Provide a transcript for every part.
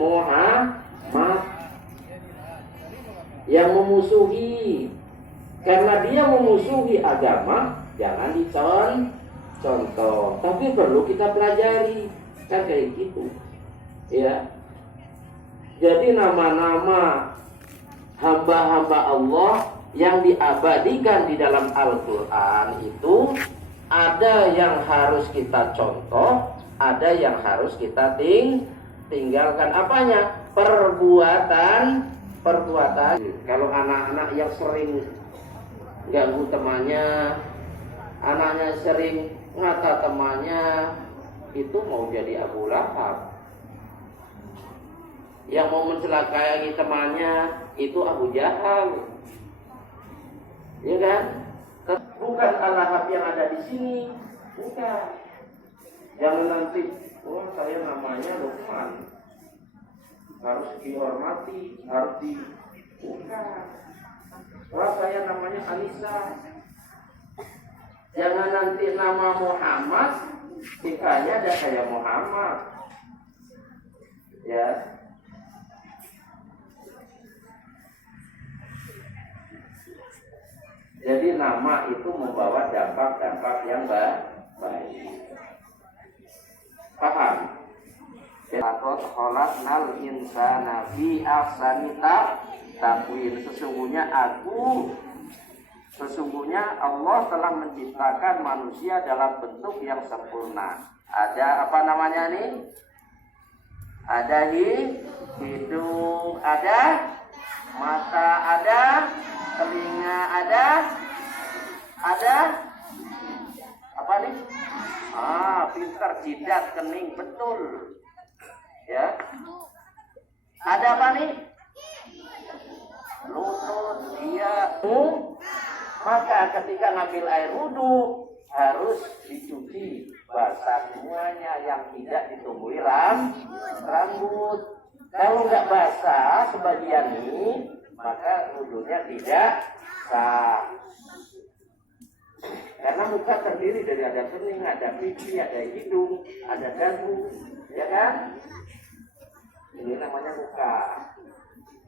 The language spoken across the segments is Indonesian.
Muhammad, yang memusuhi. Karena dia memusuhi agama, jangan dicontoh. Tapi perlu kita pelajari, kan kayak gitu. Ya. Jadi nama-nama hamba-hamba Allah yang diabadikan di dalam Al-Quran itu ada yang harus kita contoh, ada yang harus kita tinggalkan. Apanya? Perbuatan. Kalau anak-anak yang sering ganggu temannya, anaknya sering ngata temannya, itu mau jadi Abu Lahab. Yang mau mencelakai temannya itu Abu Jahal, ya kan? Bukan Al-Lahab yang ada di sini, bukan. Jangan nanti, saya namanya Luqman, harus dihormati, harus bukan. Saya namanya Anissa. Jangan nanti nama Muhammad dikanya ada kayak Muhammad, ya. Jadi nama itu membawa dampak-dampak yang baik. Paham? Atau khalaqnal insana fi ahsani taqwim. Sesungguhnya Allah telah menciptakan manusia dalam bentuk yang sempurna. Ada apa namanya nih? Ada hidung, ada mata, ada telinga, ada apa nih? Pintar, jidat, kening, betul. Ya. Ada apa nih? Lutut, dia. Maka ketika ngambil air wudhu harus dicuci basah semuanya, yang tidak ditumbuhi rambut. Kalau nggak basah sebagian ini, maka wudhunya tidak sah. Karena muka terdiri dari ada kening, ada pipi, ada hidung, ada dagu, ya kan? Ini namanya muka.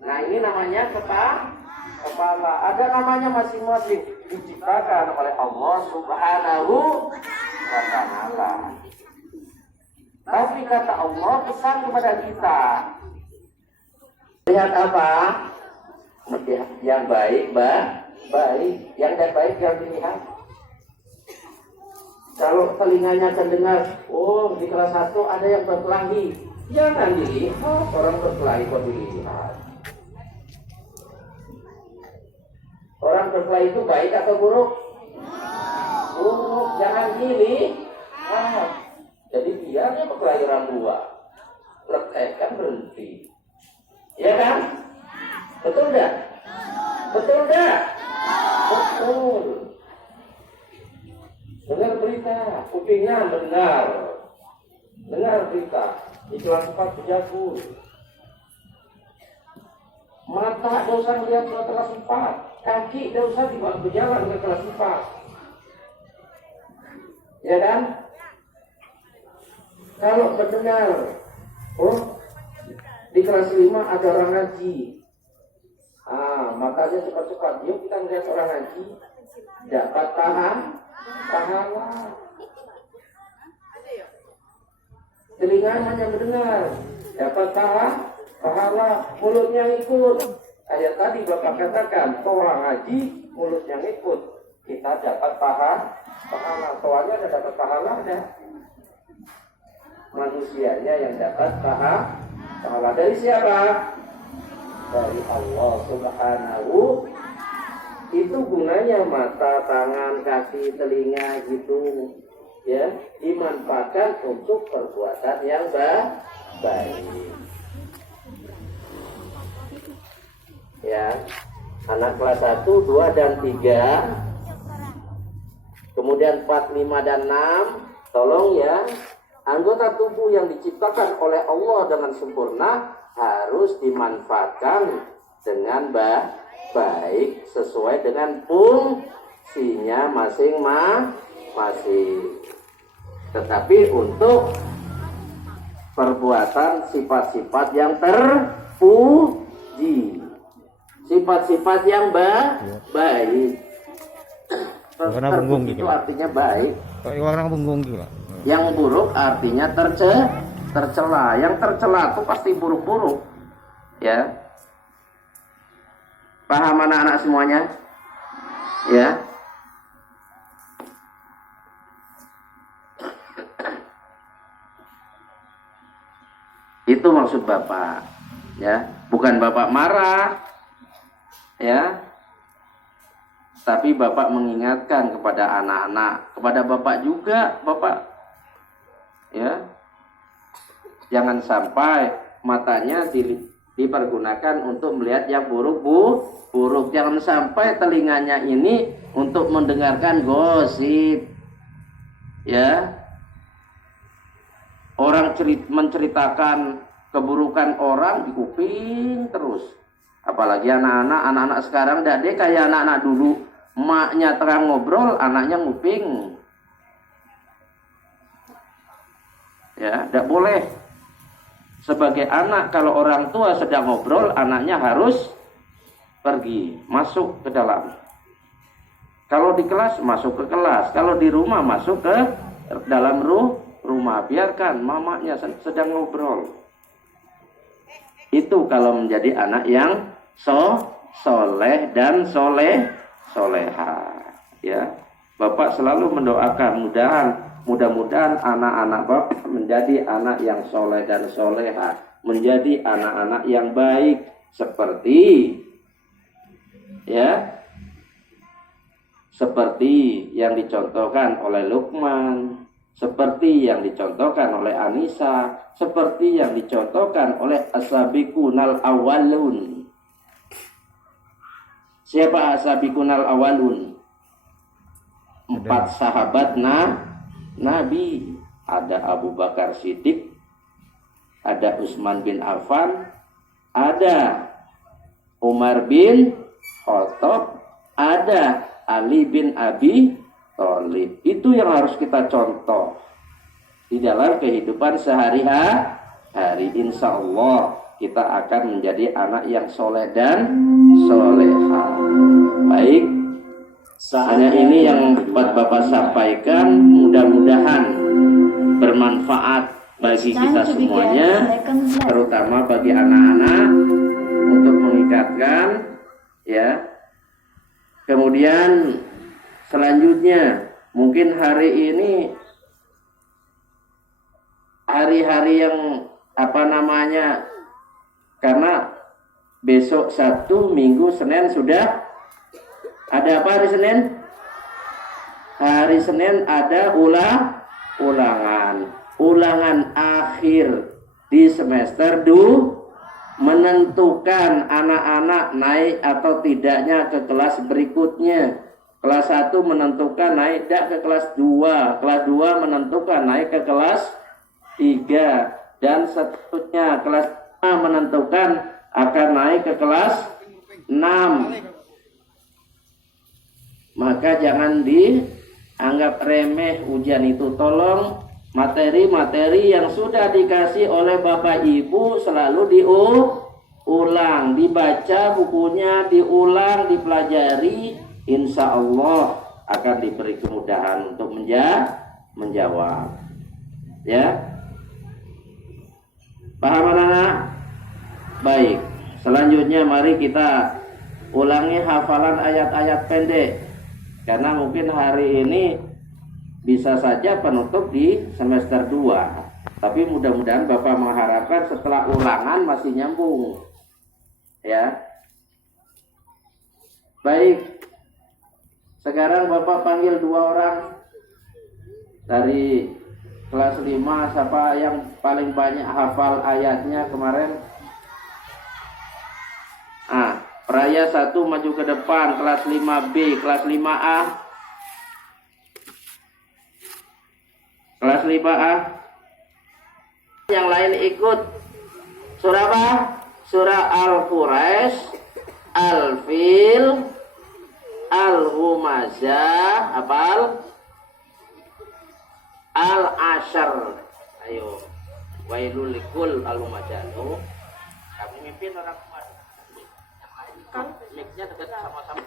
Nah, ini namanya kepala. Ada namanya masing-masing, diciptakan oleh Allah Subhanahu wa Ta'ala. Tapi kata Allah pesan kepada kita, lihat apa? Yang baik, baik. Yang tidak baik yang dilihat. Kalau telinganya terdengar, di kelas 1 ada yang berkelahi, jangan dilihat. Orang berkelahi kok dilihat. Orang berkelahi itu baik atau buruk? Buruk, jangan dilihat. Jadi biarnya berkelahi orang dua, kan berhenti. Ya kan? Betul enggak? Betul enggak? Betul. Dengar berita, kupingnya mendengar. Dengar berita, iklan sepatu jagung. Mata dosa melihat surat kelas 4, kaki dosa dibawa berjalan ke kelas 4. Ya kan? Kalau mendengar, di kelas 5 ada orang ngaji. Makanya cepat-cepat, yuk kita melihat orang ngaji, dapat pahala. Telinganya hanya mendengar, dapat pahala. Mulutnya ikut. Kayak tadi Bapak katakan, orang ngaji, mulutnya ikut, kita dapat pahala. Soalnya ada dapat pahala, ada. Manusianya yang dapat pahala dari siapa? Dari Allah Subhanahu. Itu gunanya mata, tangan, kaki, telinga gitu, ya, dimanfaatkan untuk perbuatan yang baik. Ya, anak kelas 1, 2 dan 3, kemudian 4, 5 dan 6, tolong ya, anggota tubuh yang diciptakan oleh Allah dengan sempurna harus dimanfaatkan dengan baik sesuai dengan fungsinya masing-masing. Tetapi untuk perbuatan sifat-sifat yang terpuji, sifat-sifat yang baik. Terpuji itu artinya baik. Yang buruk artinya tercela. Yang tercela itu pasti buruk-buruk. Ya. Paham anak-anak semuanya? Ya. Itu maksud Bapak. Ya, bukan Bapak marah. Ya. Tapi Bapak mengingatkan kepada anak-anak, kepada Bapak juga, Bapak. Ya. Jangan sampai matanya dipergunakan untuk melihat yang buruk. Jangan sampai telinganya ini untuk mendengarkan gosip. Ya. Orang menceritakan keburukan orang di kuping terus. Apalagi anak-anak sekarang tidak deh kayak anak-anak dulu. Maknya terang ngobrol, anaknya nguping. Ya, tidak boleh. Sebagai anak, kalau orang tua sedang ngobrol, anaknya harus pergi, masuk ke dalam. Kalau di kelas, masuk ke kelas. Kalau di rumah, masuk ke dalam rumah. Biarkan mamanya sedang ngobrol. Itu kalau menjadi anak yang soleh dan soleha. Ya, Bapak selalu mendoakan mudah-mudahan anak-anak Bapak menjadi anak yang soleh dan soleha, menjadi anak-anak yang baik seperti yang dicontohkan oleh Luqman, seperti yang dicontohkan oleh Anisa, seperti yang dicontohkan oleh as-sabiqunal awwalun. Siapa as-sabiqunal awwalun? 4 sahabat Nabi. Ada Abu Bakar Siddiq, ada Utsman bin Affan, ada Umar bin Khattab, ada Ali bin Abi Thalib. Itu yang harus kita contoh di dalam kehidupan sehari-hari. Insya Allah kita akan menjadi anak yang soleh dan soleha. Baik, hanya ini yang dapat Bapak sampaikan. Mudah-mudahan bermanfaat bagi kita semuanya, terutama bagi anak-anak, untuk mengikatkan. Ya. Kemudian selanjutnya, mungkin hari ini hari-hari yang karena besok Sabtu, Minggu, Senin sudah ada apa hari Senin? Hari Senin ada ulangan akhir di semester 2, menentukan anak-anak naik atau tidaknya ke kelas berikutnya. Kelas 1 menentukan naik tidak ke kelas 2, kelas 2 menentukan naik ke kelas 3, dan seterusnya. Kelas 5 menentukan akan naik ke kelas 6. Maka jangan dianggap remeh ujian itu. Tolong materi-materi yang sudah dikasih oleh Bapak Ibu selalu diulang, dibaca bukunya, diulang, dipelajari. Insya Allah akan diberi kemudahan untuk menjawab. Ya, paham anak-anak? Baik, selanjutnya mari kita ulangi hafalan ayat-ayat pendek, karena mungkin hari ini bisa saja penutup di semester 2. Tapi mudah-mudahan Bapak mengharapkan setelah ulangan masih nyambung. Ya. Baik. Sekarang Bapak panggil 2 orang dari kelas 5. Siapa yang paling banyak hafal ayatnya kemarin? Peraya 1 maju ke depan, kelas 5B, kelas 5A. Kelas 5A. Yang lain ikut. Surah apa? Surah Al-Quraisy, Al-Fil, Al-Humazah, Al-Asyr. Ayo. Wailul likul alumajanu. Kami mimpin orang kemarin. Kan mic-nya dekat sama-sama.